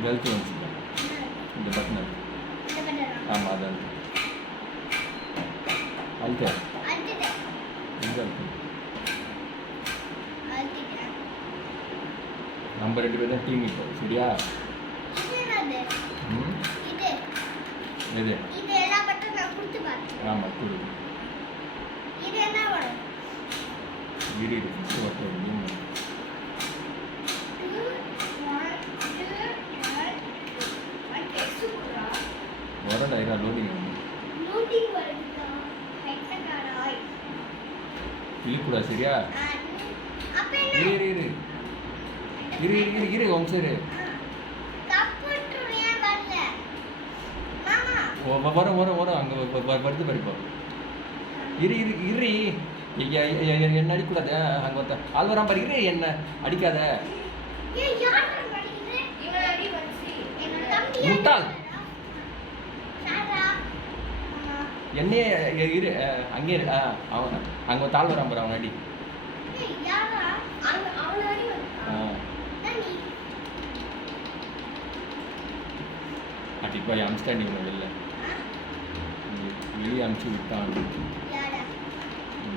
இது அழுத்தி வந்துச்சுக்கா இந்த பட்டன் ஆமாம் அது அழுத்து எங்கே அழுத்து நம்ம 2 பேரும் தான் டீம் இப்போ சரியா எது ஆமாம் கொடு இரு ஃபஸ்ட்டு ஒருத்தர் வரடா இதா லோடிங் இழுக்கூடா சரியா இரு இரு இரு இரு இரு இரு ஒன் சரி வரும் வரும் வரும் அங்கே வருது படிப்போம் இரு இரு இரு என்ன அடிக்கூடாது அங்கே ஒருத்த ஆள் வரான் பாரு இரு என்ன அடிக்காத முட்டாள் என்னையே இரு அங்கே இரு அவன் அங்கே ஒரு தாள் வரான் பாரு அவன் அடி அடிப்பா அமிச்சிட்டாண்டி உன்னை வெளியே அமுச்சு விட்டான்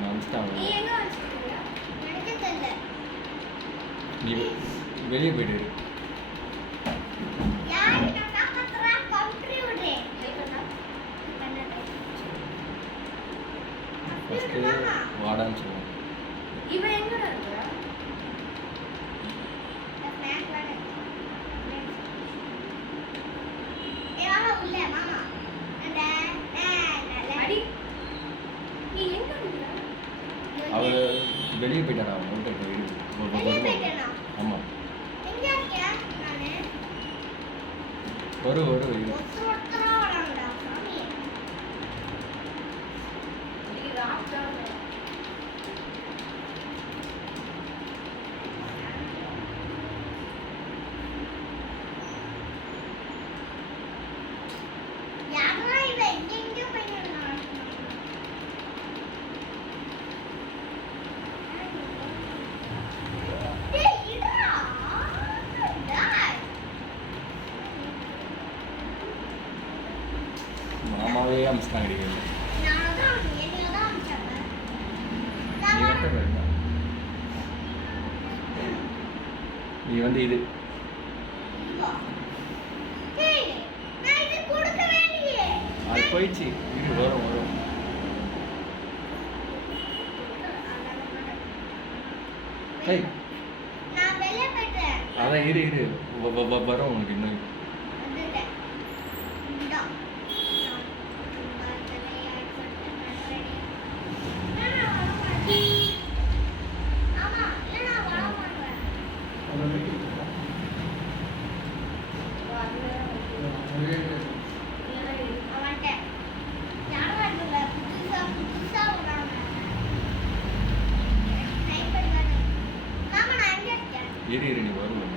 அமிச்சிட்டான் நீ வெளியே போயிட்டு ஃபஸ்ட்டு வாடான்னு சொல்லுவான் அவர் வெளியே போயிட்டானா ஆமாம் வரும் மாமாவே அமிச்சிட்டாங்க அடிக்கல நீ வந்து இது அது போயிடுச்சு இது வரும் அதான் இரு வரும் உனக்கு இன்னும் இரு நீ வரும்